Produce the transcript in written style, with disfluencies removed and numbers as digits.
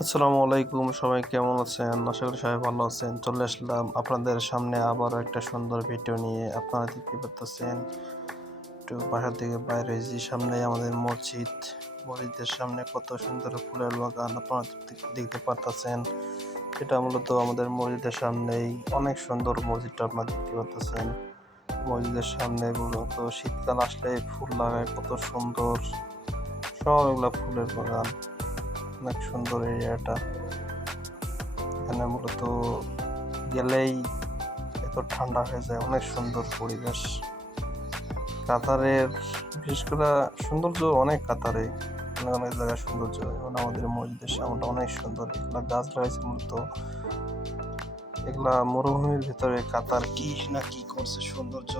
আসসালামু আলাইকুম, সবাই কেমন আছেন? আশা করি সবাই ভালো আছেন। চলে আসলাম আপনাদের সামনে আবারও একটা সুন্দর ভিডিও নিয়ে। আপনারা দেখতে পারতেছেন একটু বাসা থেকে বাইরে হয়েছি, সামনেই আমাদের মসজিদ। মসজিদের সামনে কত সুন্দর ফুলের বাগান আপনারা দেখতে পারতেছেন। এটা মূলত আমাদের মসজিদের সামনেই, অনেক সুন্দর মসজিদটা আপনারা দেখতে পারতেছেন। মসজিদের সামনে মূলত শীতকাল আসলে ফুল লাগায় কত সুন্দর, সব এগুলা ফুলের বাগান। অনেক সুন্দর এরিয়াটা। এখানে মূলত গেলেই এত ঠান্ডা হয়ে যায়, অনেক সুন্দর পরিবেশ। কাতারের বিশেষ করে সৌন্দর্য অনেক, কাতারে অনেক অনেক জায়গায় সৌন্দর্য, যেমন আমাদের মসজিদের সামনেটা অনেক সুন্দর। এগুলা গাছ লাগাইছে মূলত, এগুলা মরুভূমির ভিতরে কাতার কি না কি করছে সৌন্দর্য।